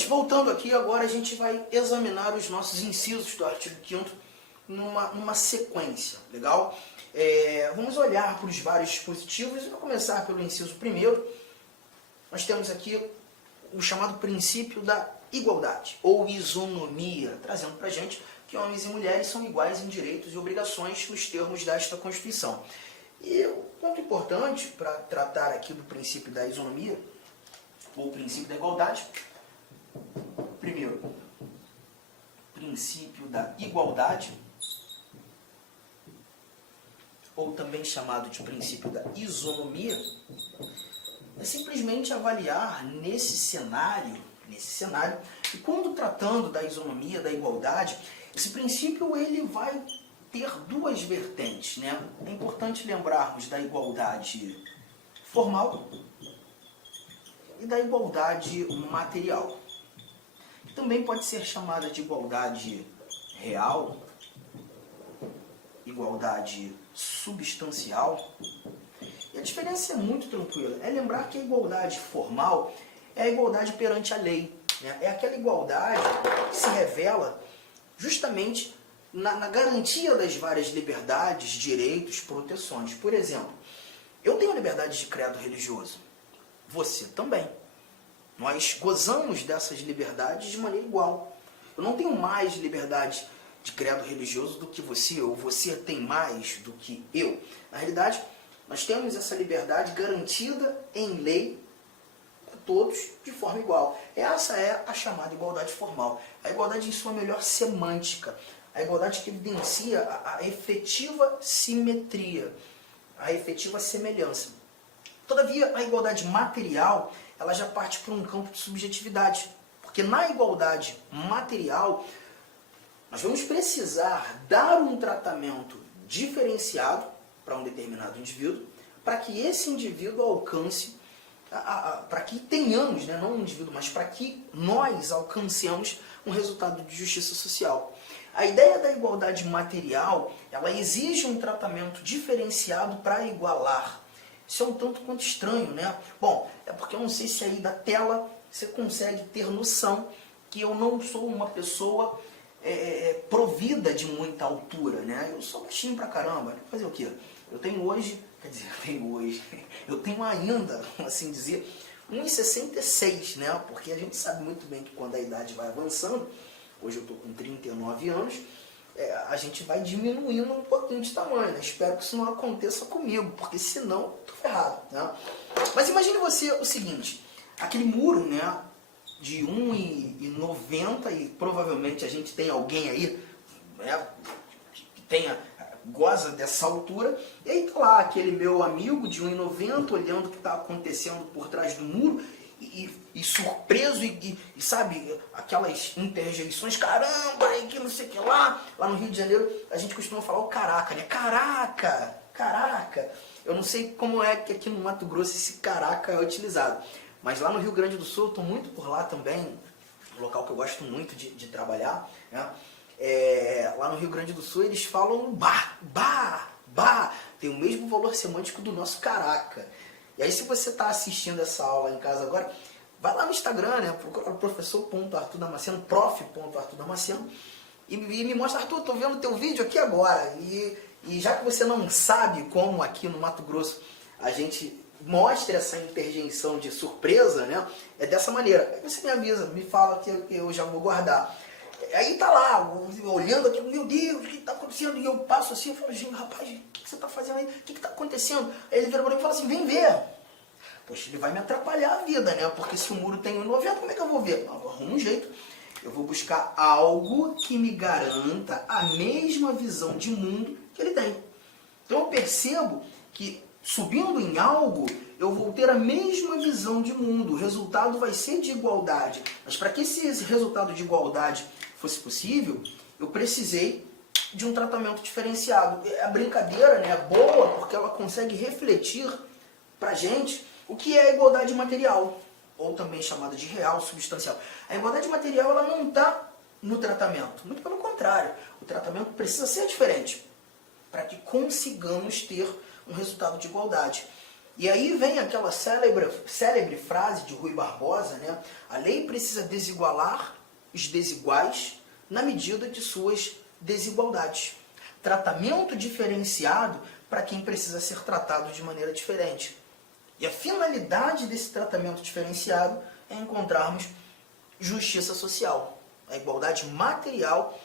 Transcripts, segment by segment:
gente, voltando aqui, agora a gente vai examinar os nossos incisos do artigo 5º numa sequência, legal? Vamos olhar para os vários dispositivos e vou começar pelo inciso 1º. Nós temos aqui o chamado princípio da igualdade, ou isonomia, trazendo para a gente que homens e mulheres são iguais em direitos e obrigações nos termos desta Constituição. E o ponto importante para tratar aqui do princípio da isonomia, ou princípio da igualdade, primeiro, princípio da igualdade, ou também chamado de princípio da isonomia, é simplesmente avaliar nesse cenário, e quando tratando da isonomia, da igualdade, esse princípio ele vai ter duas vertentes, né? É importante lembrarmos da igualdade formal e da igualdade material. Também pode ser chamada de igualdade real, igualdade substancial. E a diferença é muito tranquila. É lembrar que a igualdade formal é a igualdade perante a lei, né? É aquela igualdade que se revela justamente na garantia das várias liberdades, direitos, proteções. Por exemplo, eu tenho liberdade de credo religioso. Você também. Nós gozamos dessas liberdades de maneira igual. Eu não tenho mais liberdade de credo religioso do que você, ou você tem mais do que eu. Na realidade, nós temos essa liberdade garantida em lei a todos de forma igual. Essa é a chamada igualdade formal. A igualdade em sua melhor semântica. A igualdade que evidencia a efetiva simetria, a efetiva semelhança. Todavia, a igualdade material, ela já parte para um campo de subjetividade. Porque na igualdade material, nós vamos precisar dar um tratamento diferenciado para um determinado indivíduo, para que esse indivíduo alcance, para que tenhamos, né, não um indivíduo, mas para que nós alcancemos um resultado de justiça social. A ideia da igualdade material, ela exige um tratamento diferenciado para igualar. Isso é um tanto quanto estranho, né? Bom, é porque eu não sei se aí da tela você consegue ter noção que eu não sou uma pessoa provida de muita altura, né? Eu sou baixinho pra caramba. Fazer o quê? Eu tenho ainda, assim dizer, 1,66, né? Porque a gente sabe muito bem que quando a idade vai avançando, hoje eu estou com 39 anos, a gente vai diminuindo um pouquinho de tamanho, né? Espero que isso não aconteça comigo, porque senão eu tô ferrado, né? Mas imagine você o seguinte, aquele muro, né, de 1,90 e provavelmente a gente tem alguém aí, né, que goza dessa altura, e aí tá lá aquele meu amigo de 1,90 olhando o que está acontecendo por trás do muro, e surpreso, e sabe, aquelas interjeições, caramba, que não sei o que lá no Rio de Janeiro a gente costuma falar o caraca, né? Caraca. Eu não sei como é que aqui no Mato Grosso esse caraca é utilizado, mas lá no Rio Grande do Sul, eu estou muito por lá também, um local que eu gosto muito de trabalhar, né? Lá no Rio Grande do Sul eles falam bah, tem o mesmo valor semântico do nosso caraca. E aí, se você está assistindo essa aula em casa agora, vai lá no Instagram, né? Procura o professor.arturdamasceno, prof.arturdamasceno, e me mostra, Arthur, estou vendo o teu vídeo aqui agora. E já que você não sabe como aqui no Mato Grosso a gente mostra essa interjeição de surpresa, né? É dessa maneira. Aí você me avisa, me fala que eu já vou guardar. Aí tá lá, olhando aqui, meu Deus, o que está acontecendo? E eu passo assim, eu falo, gente, rapaz, o que você está fazendo aí? O que está acontecendo? Aí ele vira para mim e fala assim, vem ver. Poxa, ele vai me atrapalhar a vida, né? Porque se o muro tem 1,90, como é que eu vou ver? Eu arrumo um jeito. Eu vou buscar algo que me garanta a mesma visão de mundo que ele tem. Então eu percebo que subindo em algo, eu vou ter a mesma visão de mundo. O resultado vai ser de igualdade. Mas para que esse resultado de igualdade fosse possível, eu precisei de um tratamento diferenciado. A brincadeira, né, é boa porque ela consegue refletir para a gente o que é a igualdade material, ou também chamada de real, substancial. A igualdade material ela não está no tratamento, muito pelo contrário. O tratamento precisa ser diferente para que consigamos ter um resultado de igualdade. E aí vem aquela célebre frase de Rui Barbosa, né? A lei precisa desigualar os desiguais na medida de suas desigualdades. Tratamento diferenciado para quem precisa ser tratado de maneira diferente. E a finalidade desse tratamento diferenciado é encontrarmos justiça social. A igualdade material,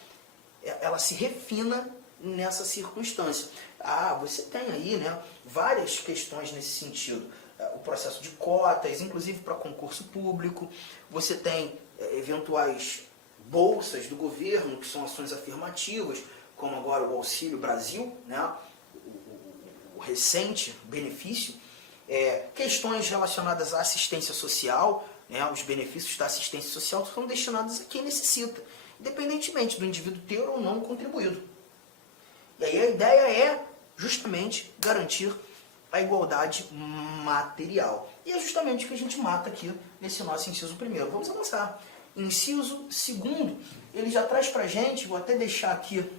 ela se refina nessa circunstância. Você tem aí, né, várias questões nesse sentido. O processo de cotas, inclusive para concurso público. Você tem eventuais bolsas do governo, que são ações afirmativas, como agora o Auxílio Brasil, né, o recente benefício. Questões relacionadas à assistência social, né, os benefícios da assistência social são destinados a quem necessita, independentemente do indivíduo ter ou não contribuído. E aí a ideia é justamente garantir a igualdade material. E é justamente o que a gente mata aqui nesse nosso inciso primeiro. Vamos avançar. Inciso segundo, ele já traz pra gente, vou até deixar aqui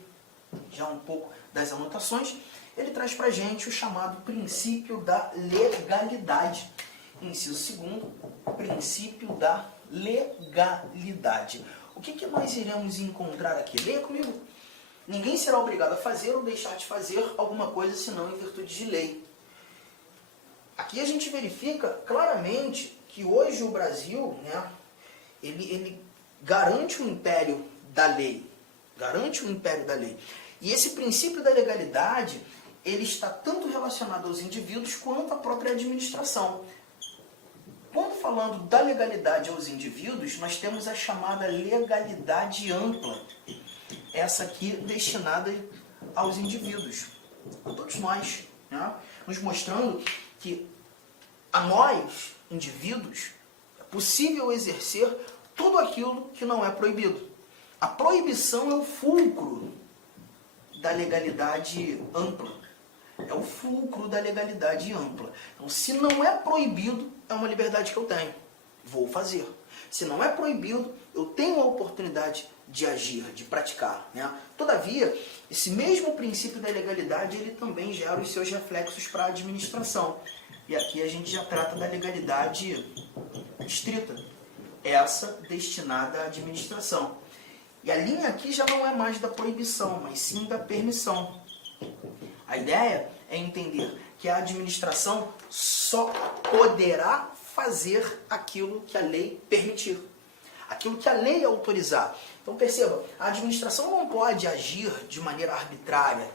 já um pouco das anotações, ele traz pra gente o chamado princípio da legalidade. Inciso segundo, princípio da legalidade. O que nós iremos encontrar aqui? Leia comigo. Ninguém será obrigado a fazer ou deixar de fazer alguma coisa senão em virtude de lei. Aqui a gente verifica claramente que hoje o Brasil, né, ele garante o império da lei. Garante o império da lei. E esse princípio da legalidade, ele está tanto relacionado aos indivíduos quanto à própria administração. Quando falando da legalidade aos indivíduos, nós temos a chamada legalidade ampla. Essa aqui destinada aos indivíduos, a todos nós, né? Nos mostrando que a nós, indivíduos, é possível exercer tudo aquilo que não é proibido. A proibição é o fulcro da legalidade ampla. É o fulcro da legalidade ampla. Então, se não é proibido, é uma liberdade que eu tenho. Vou fazer. Se não é proibido, eu tenho a oportunidade de agir, de praticar, né? Todavia, esse mesmo princípio da legalidade, ele também gera os seus reflexos para a administração. E aqui a gente já trata da legalidade estrita, essa destinada à administração. E a linha aqui já não é mais da proibição, mas sim da permissão. A ideia é entender que a administração só poderá fazer aquilo que a lei permitir, aquilo que a lei autorizar. Então perceba, a administração não pode agir de maneira arbitrária,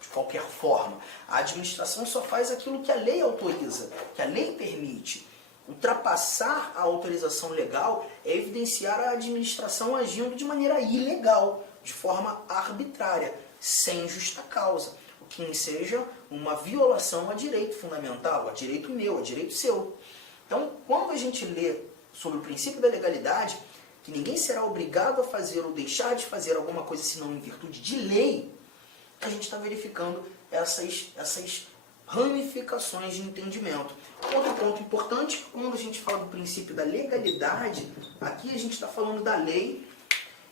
de qualquer forma. A administração só faz aquilo que a lei autoriza, que a lei permite. Ultrapassar a autorização legal é evidenciar a administração agindo de maneira ilegal, de forma arbitrária, sem justa causa, o que seja uma violação a direito fundamental, a direito meu, a direito seu. Então, quando a gente lê sobre o princípio da legalidade, que ninguém será obrigado a fazer ou deixar de fazer alguma coisa senão em virtude de lei, a gente está verificando essas ramificações de entendimento. Outro ponto importante, quando a gente fala do princípio da legalidade, aqui a gente está falando da lei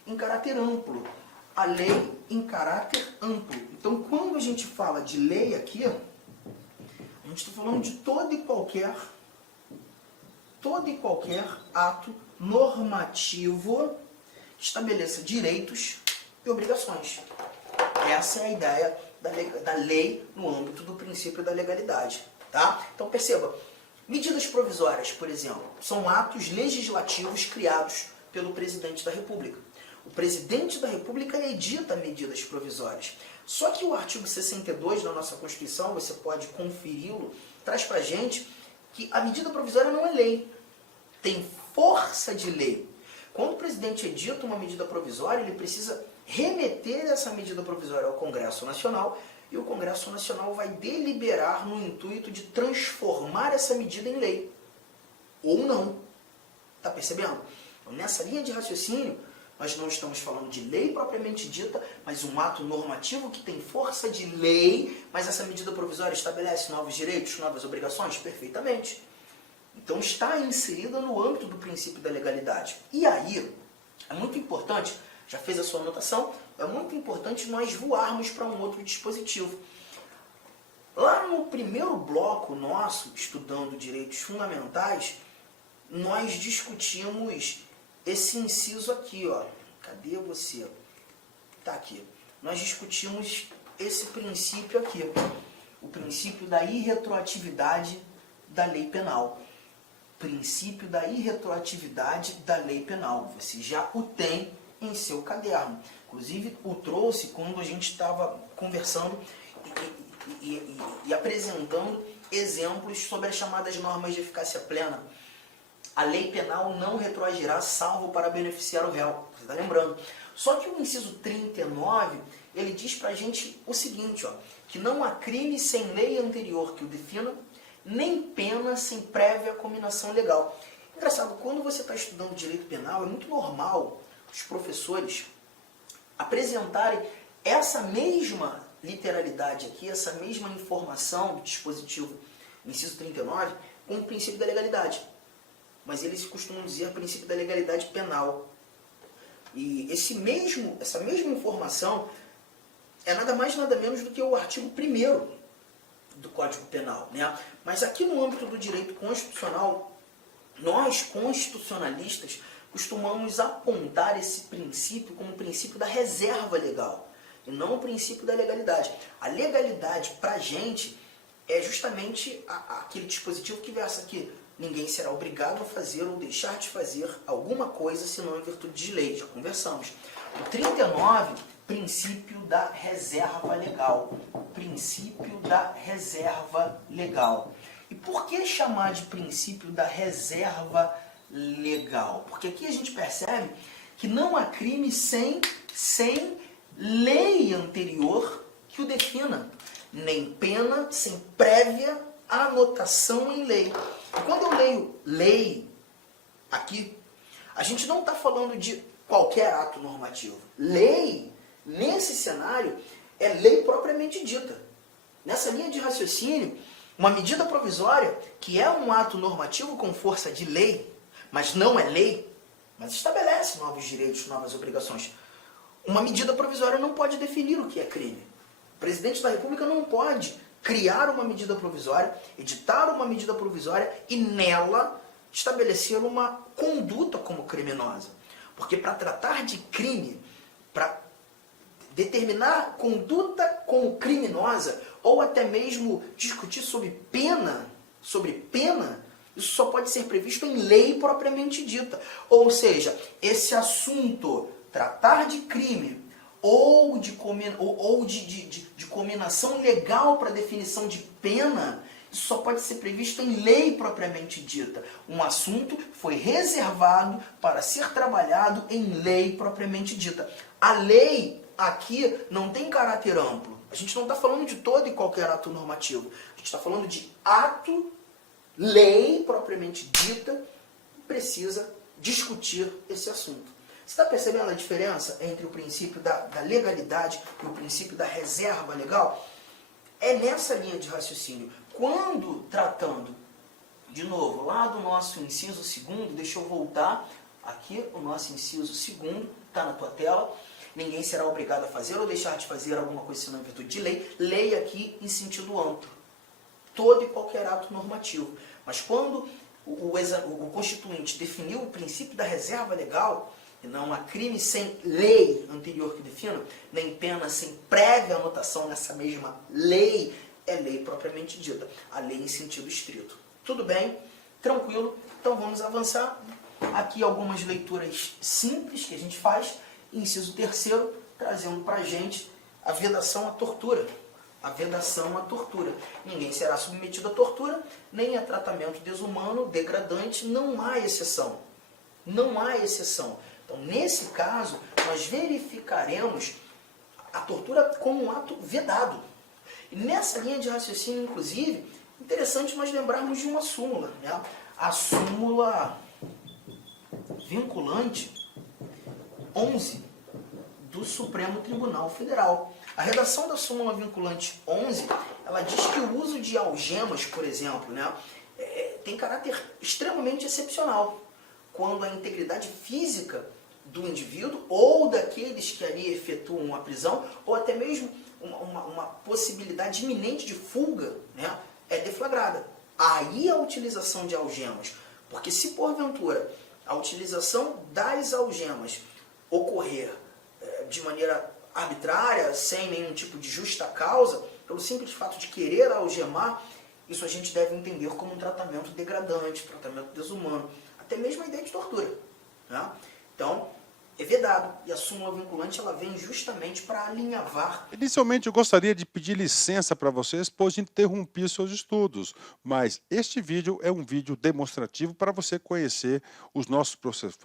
em caráter amplo. A lei em caráter amplo. Então, quando a gente fala de lei aqui, a gente está falando de todo e qualquer ato normativo que estabeleça direitos e obrigações. Essa é a ideia da lei no âmbito do princípio da legalidade. Tá? Então perceba, medidas provisórias, por exemplo, são atos legislativos criados pelo presidente da República. O presidente da República edita medidas provisórias. Só que o artigo 62 da nossa Constituição, você pode conferi-lo, traz pra gente que a medida provisória não é lei, tem força de lei. Quando o presidente edita uma medida provisória, ele precisa remeter essa medida provisória ao Congresso Nacional e o Congresso Nacional vai deliberar no intuito de transformar essa medida em lei. Ou não. Está percebendo? Então, nessa linha de raciocínio, nós não estamos falando de lei propriamente dita, mas um ato normativo que tem força de lei, mas essa medida provisória estabelece novos direitos, novas obrigações? Perfeitamente. Então está inserida no âmbito do princípio da legalidade. E aí, é muito importante, já fez a sua anotação, é muito importante nós voarmos para um outro dispositivo. Lá no primeiro bloco nosso, estudando direitos fundamentais, nós discutimos esse inciso aqui, ó. Cadê você? Tá aqui. Nós discutimos esse princípio aqui, o princípio da irretroatividade da lei penal. Princípio da irretroatividade da lei penal. Você já o tem em seu caderno. Inclusive, o trouxe quando a gente estava conversando e apresentando exemplos sobre as chamadas normas de eficácia plena. A lei penal não retroagirá salvo para beneficiar o réu. Você está lembrando? Só que o inciso 39, ele diz para a gente o seguinte, ó, que não há crime sem lei anterior que o defina, nem pena sem prévia cominação legal. Engraçado, quando você está estudando direito penal, é muito normal os professores apresentarem essa mesma literalidade aqui, essa mesma informação do dispositivo, inciso 39, com o princípio da legalidade. Mas eles costumam dizer princípio da legalidade penal. E essa mesma informação é nada mais nada menos do que o artigo 1º do Código Penal, né? Mas aqui no âmbito do direito constitucional, nós constitucionalistas costumamos apontar esse princípio como o princípio da reserva legal, e não o princípio da legalidade. A legalidade, para a gente, é justamente aquele dispositivo que versa aqui. Ninguém será obrigado a fazer ou deixar de fazer alguma coisa senão em virtude de lei. Já conversamos. O 39, princípio da reserva legal. Princípio da reserva legal. E por que chamar de princípio da reserva legal? Porque aqui a gente percebe que não há crime sem lei anterior que o defina, nem pena sem prévia anotação em lei. Quando eu leio lei aqui, a gente não está falando de qualquer ato normativo. Lei, nesse cenário, é lei propriamente dita. Nessa linha de raciocínio, uma medida provisória, que é um ato normativo com força de lei, mas não é lei, mas estabelece novos direitos, novas obrigações. Uma medida provisória não pode definir o que é crime. O presidente da República não pode criar uma medida provisória, editar uma medida provisória e nela estabelecer uma conduta como criminosa. Porque para tratar de crime, para determinar conduta como criminosa, ou até mesmo discutir sobre pena, isso só pode ser previsto em lei propriamente dita. Ou seja, esse assunto, tratar de crime, ou de cominação legal para definição de pena, isso só pode ser previsto em lei propriamente dita. Um assunto foi reservado para ser trabalhado em lei propriamente dita. A lei aqui não tem caráter amplo. A gente não está falando de todo e qualquer ato normativo. A gente está falando de ato, lei propriamente dita, precisa discutir esse assunto. Você está percebendo a diferença entre o princípio da legalidade e o princípio da reserva legal? É nessa linha de raciocínio. Quando tratando, de novo, lá do nosso inciso 2º, deixa eu voltar aqui, o nosso inciso 2º, está na tua tela. Ninguém será obrigado a fazer ou deixar de fazer alguma coisa senão em virtude de lei. Lei aqui em sentido amplo. Todo e qualquer ato normativo. Mas quando o Constituinte definiu o princípio da reserva legal, e não há crime sem lei anterior que defina, nem pena sem prévia anotação nessa mesma lei, é lei propriamente dita. A lei em sentido estrito. Tudo bem? Tranquilo? Então vamos avançar. Aqui algumas leituras simples que a gente faz. Inciso 3º, trazendo para a gente a vedação à tortura. A vedação à tortura. Ninguém será submetido à tortura, nem a tratamento desumano, degradante, não há exceção. Não há exceção. Então, nesse caso, nós verificaremos a tortura como um ato vedado. E nessa linha de raciocínio, inclusive, interessante nós lembrarmos de uma súmula, né? A súmula vinculante 11 do Supremo Tribunal Federal. A redação da súmula vinculante 11, ela diz que o uso de algemas, por exemplo, né, tem caráter extremamente excepcional, quando a integridade física do indivíduo ou daqueles que ali efetuam a prisão, ou até mesmo uma possibilidade iminente de fuga, né, é deflagrada. Aí a utilização de algemas, porque se porventura a utilização das algemas ocorrer de maneira arbitrária, sem nenhum tipo de justa causa, pelo simples fato de querer algemar, isso a gente deve entender como um tratamento degradante, tratamento desumano, até mesmo a ideia de tortura, né? Então, é vedado, e a súmula vinculante ela vem justamente para alinhavar. Inicialmente eu gostaria de pedir licença para vocês, pois interrompi seus estudos, mas este vídeo é um vídeo demonstrativo para você conhecer os nossos processos.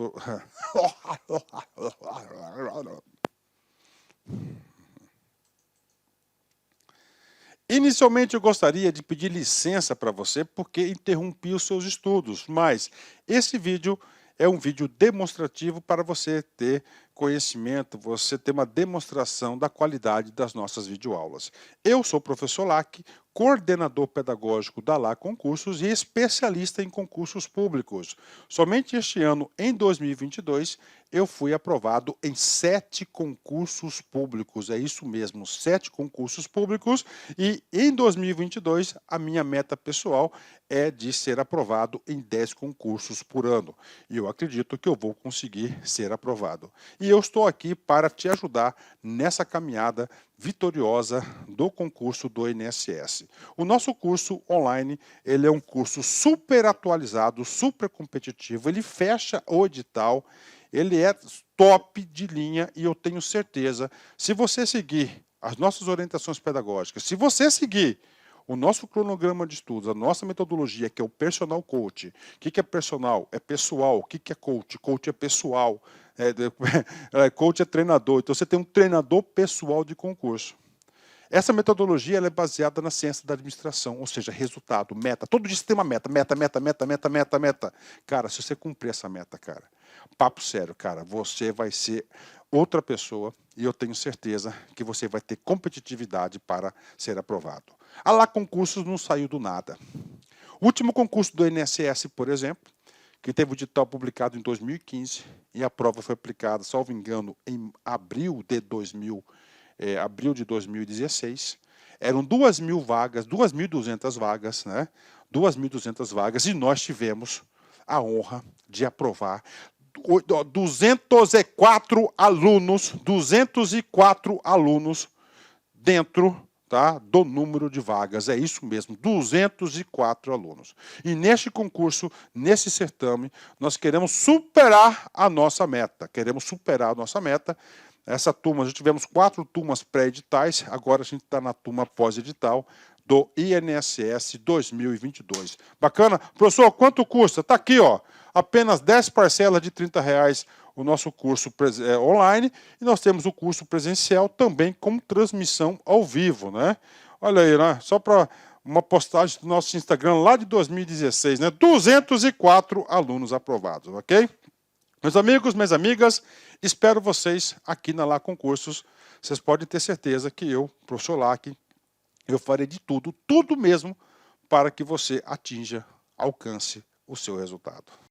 Inicialmente eu gostaria de pedir licença para você porque interrompi os seus estudos, mas esse vídeo é um vídeo demonstrativo para você ter conhecimento, você ter uma demonstração da qualidade das nossas videoaulas. Eu sou o professor Lac, coordenador pedagógico da LA Concursos e especialista em concursos públicos. Somente este ano, em 2022, eu fui aprovado em 7 concursos públicos. É isso mesmo, 7 concursos públicos. E em 2022, a minha meta pessoal é de ser aprovado em 10 concursos por ano. E eu acredito que eu vou conseguir ser aprovado. E eu estou aqui para te ajudar nessa caminhada vitoriosa do concurso do INSS. O nosso curso online, ele é um curso super atualizado, super competitivo, ele fecha o edital, ele é top de linha e eu tenho certeza, se você seguir as nossas orientações pedagógicas, se você seguir o nosso cronograma de estudos, a nossa metodologia, que é o Personal Coach. O que é personal? É pessoal. O que é coach? Coach é pessoal. Coach é treinador. Então você tem um treinador pessoal de concurso. Essa metodologia ela é baseada na ciência da administração, ou seja, resultado, meta. Todo dia você tem uma meta, meta. Cara, se você cumprir essa meta, cara, papo sério, cara, você vai ser outra pessoa e eu tenho certeza que você vai ter competitividade para ser aprovado. A LA Concursos não saiu do nada. O último concurso do INSS, por exemplo, que teve o edital publicado em 2015 e a prova foi aplicada, salvo engano, em abril de 2016, eram 2.000 vagas, 2.200 vagas, né? 2.200 vagas, e nós tivemos a honra de aprovar 204 alunos dentro, tá, do número de vagas. É isso mesmo, 204 alunos. E neste concurso, nesse certame, nós queremos superar a nossa meta. Essa turma, já tivemos 4 turmas pré-editais, agora a gente está na turma pós-edital do INSS 2022. Bacana? Professor, quanto custa? Está aqui, ó, apenas 10 parcelas de R$30 o nosso curso online, e nós temos o curso presencial também com transmissão ao vivo, né? Olha aí, né? Só para uma postagem do nosso Instagram lá de 2016, né? 204 alunos aprovados, ok? Meus amigos, minhas amigas, espero vocês aqui na LA Concursos. Vocês podem ter certeza que eu, professor Lac, eu farei de tudo mesmo, para que você atinja, alcance o seu resultado.